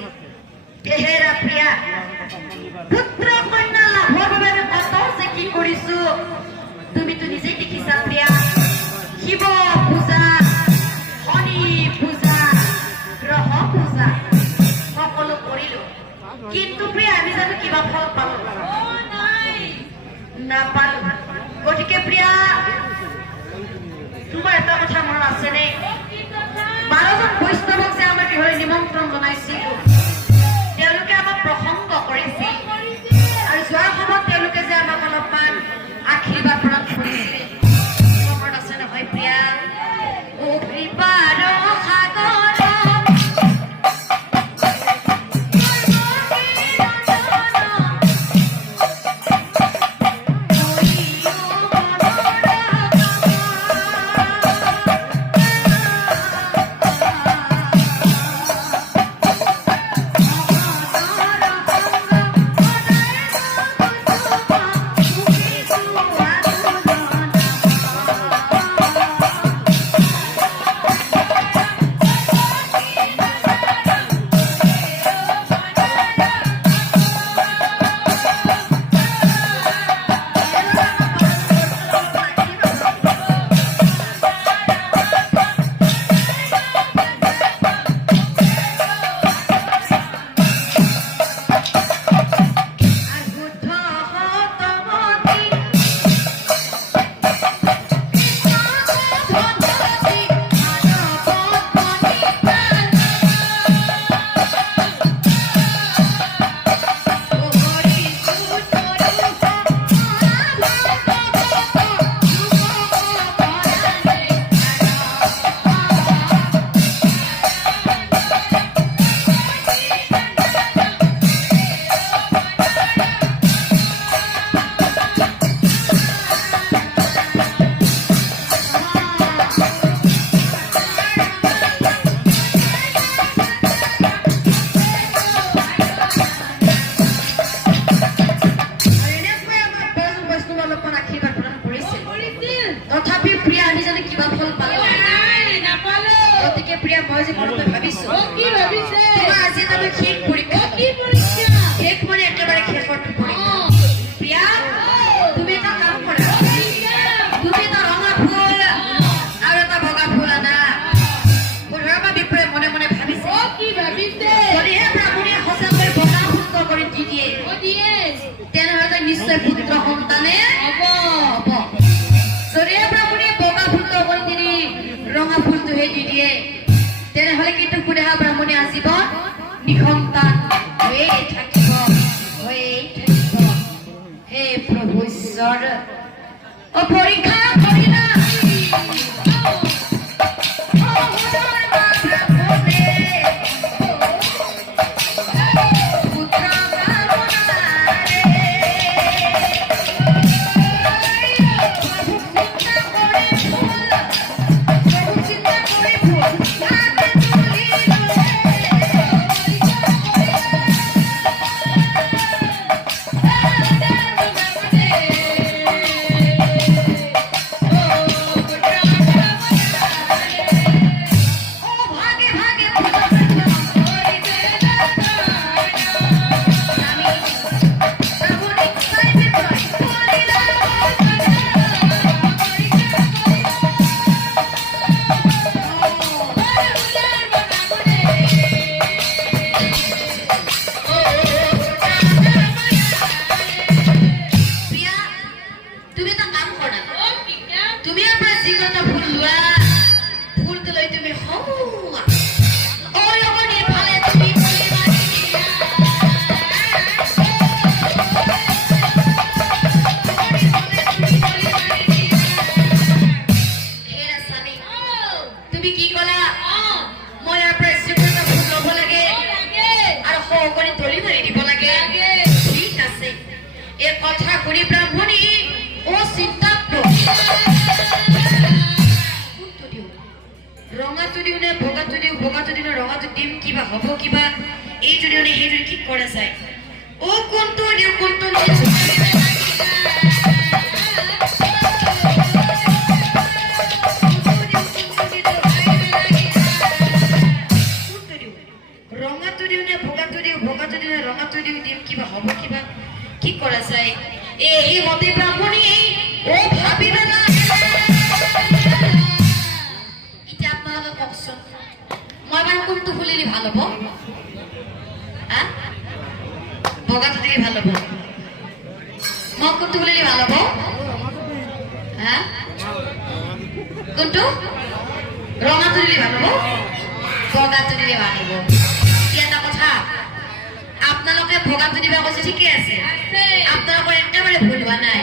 হেৰা প্ৰিয়া পুত্ৰ কন্যা লাভৰ বাবে কত যে কি কৰিছো তুমিতো নিজেই দেখিছা প্ৰিয়া শিৱ পূজা শনি পূজা গ্ৰহ পূজা সকলো কৰিলো কিন্তু প্ৰিয়া আমি জানো কিবা ফল পালো নাপালো গতিকে প্ৰিয়া তোমাৰ এটা কথা মনত আছেনে 12জন বৈষ্ণৱক যে আমাৰ গৃহলৈ নিমন্ত্ৰণ জনাইছিলো তেওঁলোকে আমাক প্ৰসংগ কৰিছিল আৰু যোৱাৰ সময়ত তেওঁলোকে যে আমাক অলপমান আশীৰ্বাদ প্ৰদান কৰিছিলে মনত আছে নহয় প্ৰিয়া ও কৃপাৰ সাগৰ তথাপি প্ৰিয়া আমি জানো কিবা ফল পালো গতিকে প্ৰিয়া মই যে মনতে ভাবিছো তোমাৰ আজি আমি শেষ পৰীক্ষা শেষ মানে একেবাৰে শেষৰটো পৰীক্ষা প্ৰিয়া তুমি এটা কাম কৰা তুমি এটা ৰঙা ফুল আৰু এটা বগা ফুল আনা বুঢ়াবা বিপ্ৰে মনে মনে ভাবিছে যদিহে ব্ৰাহ্মণে সঁচাকৈ বগা ফুল কৰি দি দিয়ে তেনেহ'লে নিশ্চয় পুত্ৰ সন্তানে হ'ব যদিহে ব্ৰাহ্মণে বগা ফুল কৰি দিলি ৰঙা ফুলটোহে দি দিয়ে তেনেহ'লে কিন্তু পুনেহা ব্ৰাহ্মণে আজীৱন নিসন্তান হৈয়ে থাকিব হে প্ৰভু ঈশ্বৰ পৰীক্ষা কৰিলা দিও নে ভগাটো দিও নে ৰঙাটো দিও দিম কিবা হ'ব কিবা কি কৰা যায় এই মতে ব্ৰাহ্মণী ও ভাবিবা না এতিয়া আপোনালোকে কওকচোন মই বাৰু কোনটো ফুলিলে ভাল হ'ব হা ভগাটো দিলে ভাল হ'ব মই কোনটো ফুলিলে ভাল হ'ব হা কোনটো ৰঙাটো দিলে ভাল হ'ব ভগাটো দিলে ভাল হ'ব কি এটা কথা আপোনালোকে ভগাটো দিবা কৈছে ঠিকে আছে আপোনালোকৰ একেবাৰে ভুল হোৱা নাই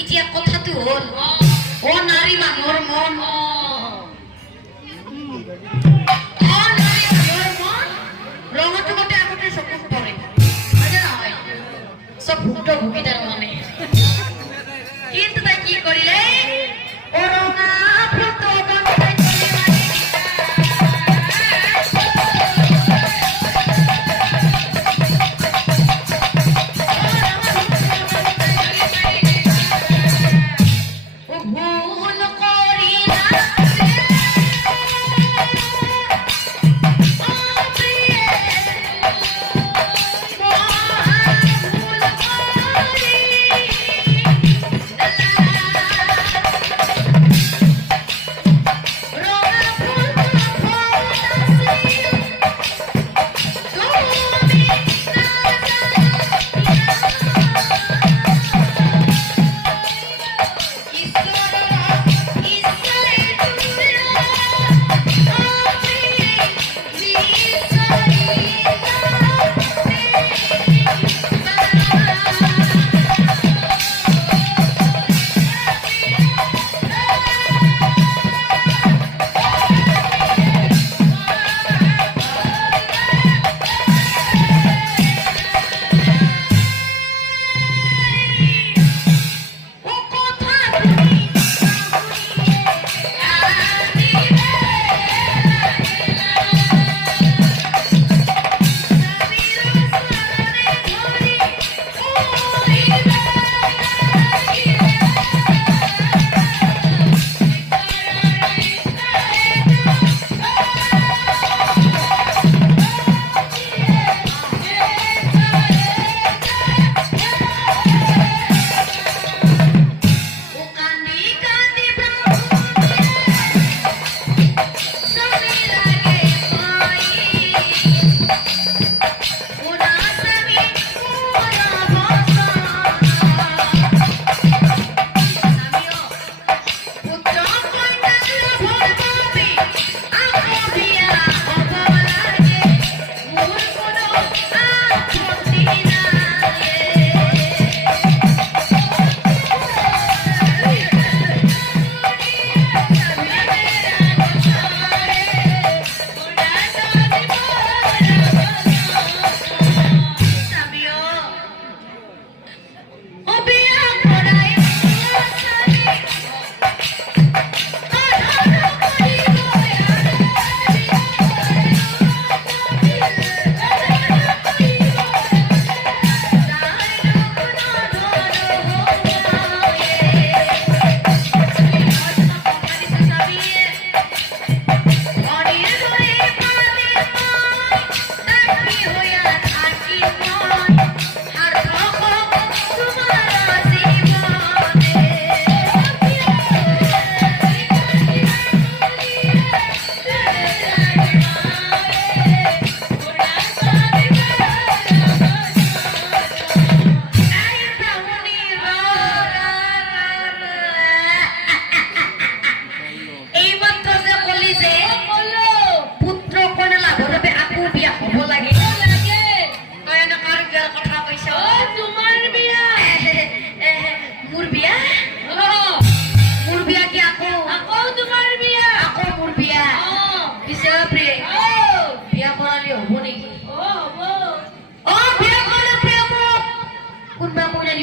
এতিয়া কথাটো হ'ল ও নাৰী মানুহৰ মন ৰঙাটো মতে আগতে চকুত পৰে হয়নে নহয় চব ভুক্তভোগী তাৰ মানে কিন্তু তাই কি কৰিলে ও ৰঙা ফটো বনাই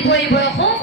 Boy,